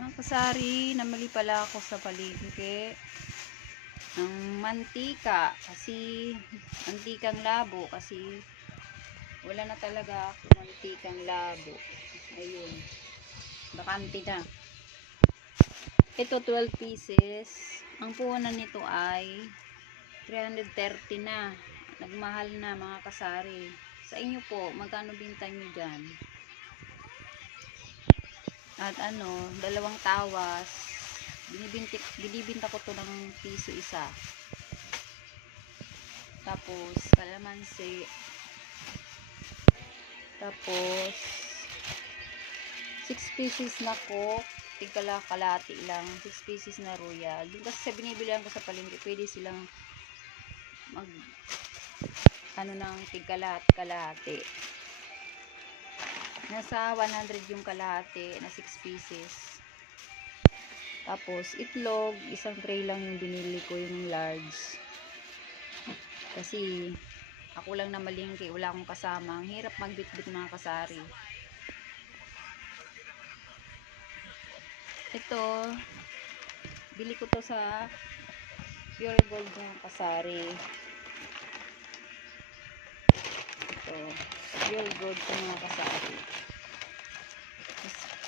Mga kasari, namali pala ako sa palengke ng mantika kasi mantikang labo kasi wala na talaga ako mantikang labo. Ayun, bakante na. Ito 12 pieces. Ang puhunan nito ay 330 na. Nagmahal na mga kasari. Sa inyo po, magkano binta nyo dyan? At dalawang tawas. Binibinta ko to ng piso isa. Tapos, kalamansi. Tapos, 6 pieces na coke. Kalati lang. 6 pieces na royal. Yung kasi sa binibilihan ko sa palengke, pwede silang ng kalati. Nasa 100 yung kalahati na 6 pieces. Tapos, itlog. Isang tray lang yung binili ko, yung large. Kasi, ako lang na malingki. Wala akong kasama. Ang hirap magbitbit mga kasari. Ito, bili ko to sa Pure Gold mga kasari. Ito, Pure Gold to mga kasari.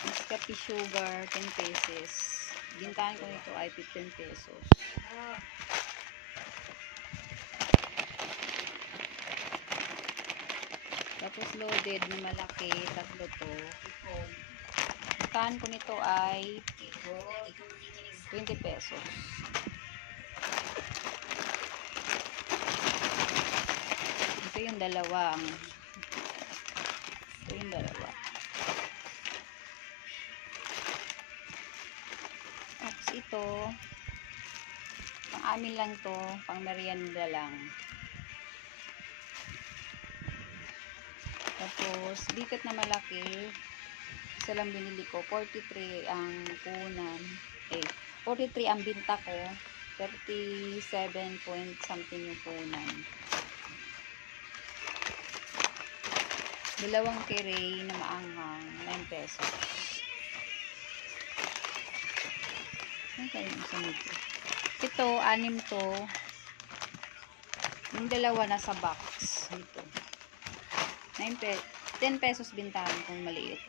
Nescafe sugar, 10 pesos. Bintahan ko nito ay 15 pesos. Tapos loaded na malaki, tatlo to. Bintahan ko nito ay 20 pesos. Ito yung dalawang. Tapos ito, pang amin lang to, pang merienda lang. Tapos, bigat na malaki, isa lang binili ko, 43 ang punan. 43 ang binta ko, 37 point something yung punan. Dalawang kiray na maanghang, 9 pesos. Ito, 6 to. Yung dalawa nasa box. Ito. 10 pesos bintahan kung maliit.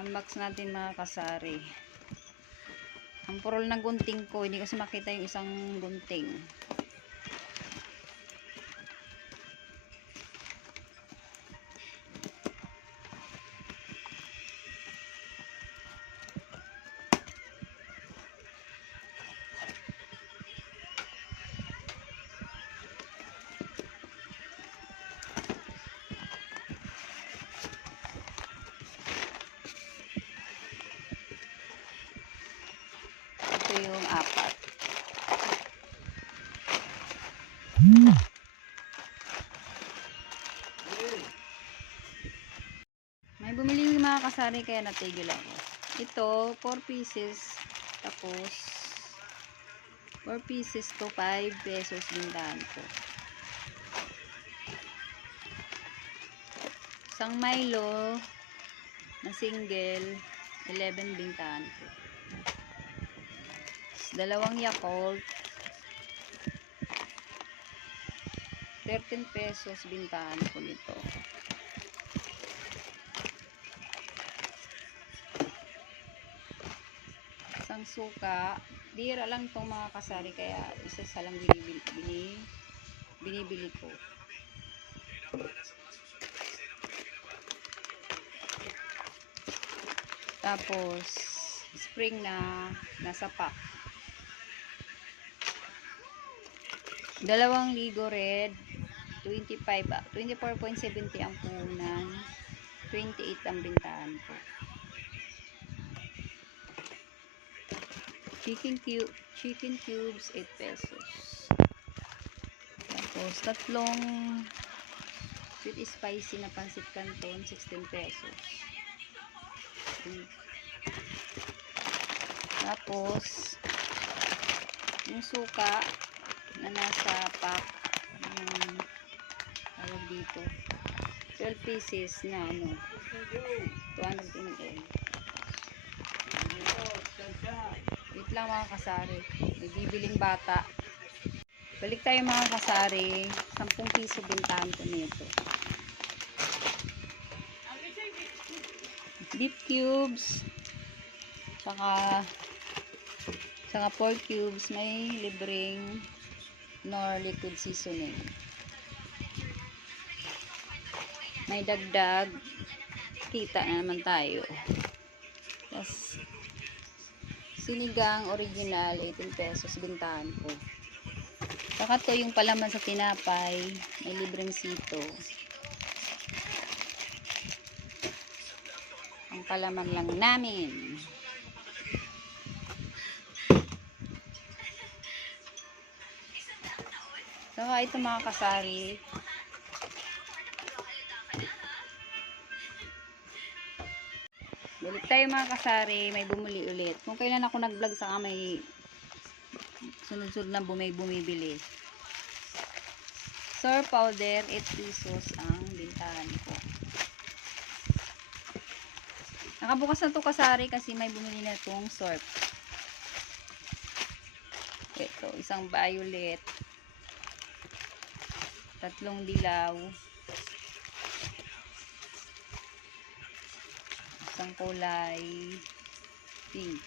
Unbox natin mga kasari. Ang purol ng gunting ko, hindi kasi makita yung isang gunting. Ito yung 4. May bumili yung mga kasari kaya natigil ako. Ito, 4 pieces. Tapos, 4 pieces to 5 pesos bintahan ko. Isang Milo na single, 11 bintahan ko. Dalawang Yakult, 13 pesos bintahan ko nito. Isang suka, bira lang itong mga kasari kaya isa lang binibili ko. Tapos spring na nasa pack. Dalawang Ligo Red, 24.70 ang puhunan, 28 ang bintahan ko. Chicken cubes, 8 pesos. Tapos tatlong sweet spicy na pansit canton, 16 pesos. Tapos yung suka na nasa pack, to. 12 pieces na ano. 210 ml. Wait lang mga kasari. May bibiling bata. Balik tayo mga kasari. 10 piso bintahan ko nito. Beef cubes. Saka 4 cubes. May libreng nor liquid seasoning. May dagdag. Kita na naman tayo. Tapos sinigang original 18 pesos bintahan ko. Saka to yung palaman sa tinapay, may libreng sito. Ang palaman lang namin. Saka ito mga kasari, balik tayo mga kasari, may bumuli ulit. Kung kailan ako nag-vlog saka may sunod-sunod na bumibili. Sour powder, 8 pesos ang bintahan ko. Nakabukas na to kasari kasi may bumili na itong soap. Ito, isang violet, 3 dilaw, isang kulay pink.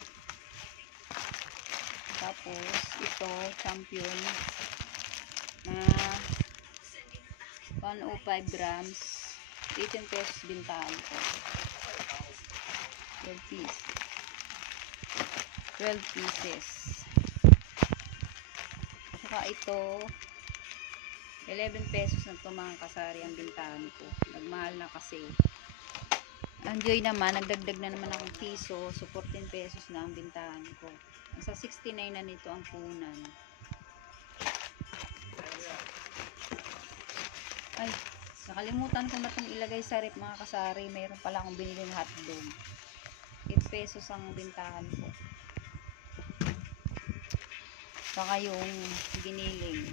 Tapos ito champion na 105 grams, 18 pesos bintahan ko. 12 pieces. Saka ito 11 pesos na ito mga kasari ang bintahan ko. Nagmahal na kasi. Ang Joy naman, nagdagdag na naman akong piso. So 14 pesos na ang bintahan ko. Nasa 69 na nito ang punan. Ay, nakalimutan ko na itong ilagay sa rep mga kasari. Mayroon pala akong binili ng hotdog. 8 pesos ang bintahan ko. Saka yung giniling.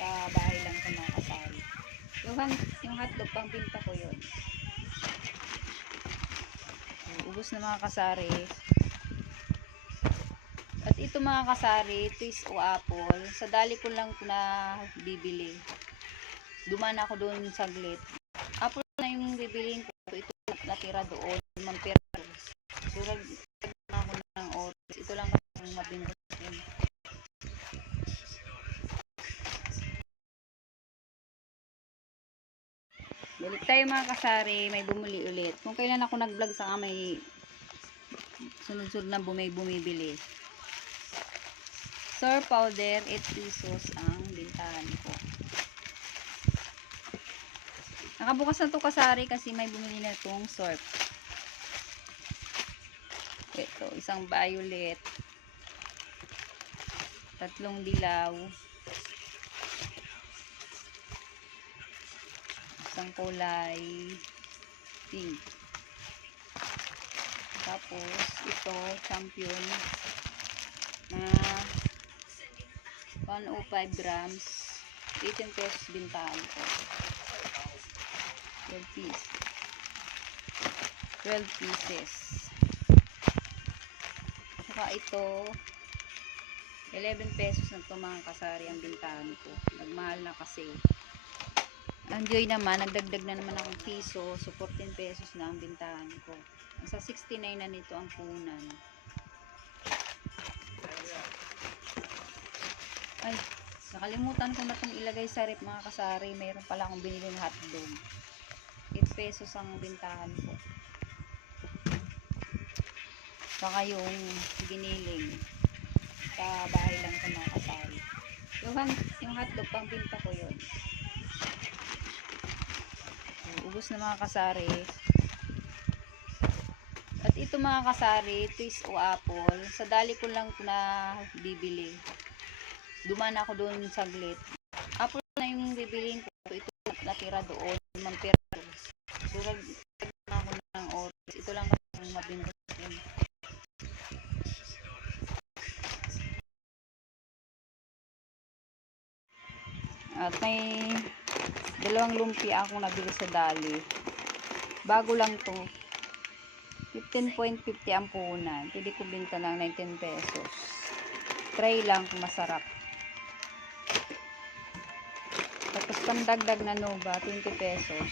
Sa bahay lang sa mga kasari. Yung hotdog, pang binta ko yun. Ubus na mga kasari. At ito mga kasari, twist o apple. Sa dali ko lang na bibili. Duman ako doon saglit. Apple na yung bibiliin ko. Ito natira doon. Mampira. Surag na ako ng oras. Ito lang ang mabinta. Balik tayo mga kasari, may bumuli ulit. Kung kailan ako nag-vlog saka may sunod-sunod na bumibili. Sour powder, 8 pesos ang bintahan ko. Nakabukas na to kasari kasi may bumili na itong soap. Ito, isang violet, 3 dilaw, isang kulay pink. Tapos ito champion na 105 grams, 18 pesos bintahan ko. 12 pieces. Saka ito 11 pesos na ito mga kasari ang bintahan ko. Nagmahal na kasi. Ang Joy naman, nagdagdag na naman akong piso. So 14 pesos na ang bintahan ko. Nasa 69 na nito ang punan. Ay, nakalimutan ko na itong ilagay sa rep mga kasari. Mayroon pala akong binili ng hotdog. 8 pesos ang bintahan ko. Saka yung giniling. Sa bahay lang sa mga kasari. Yung hotdog, pang binta ko yun. Ubus na mga kasari. At ito mga kasari, twist o apple. Sa dali ko lang na bibili. Duman ako doon saglit. Apple na yung bibiliin ko. Ito natira doon. Mampira. Surag na ako ng oras. Ito lang ang mabinta. At may Dalawang lumpia akong nabili sa Dali. Bago lang to. 15.50 ang punan. Pwede ko binta ng 19 pesos. Try lang kung masarap. Tapos pandagdag na Nova, 20 pesos.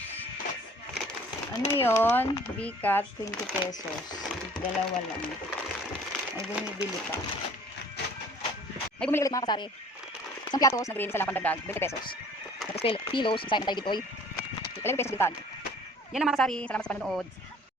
Ano yon? Bicat, 20 pesos. Dalawa lang. Ay, bumibili pa. May bumili ulit mga kasari. Isang piatos na green, isa lang pandagdag, 20 pesos. Tapos pilos, isa yung tayo dito. 11 pesos bintag. Yan ang mga kasari. Salamat sa panonood.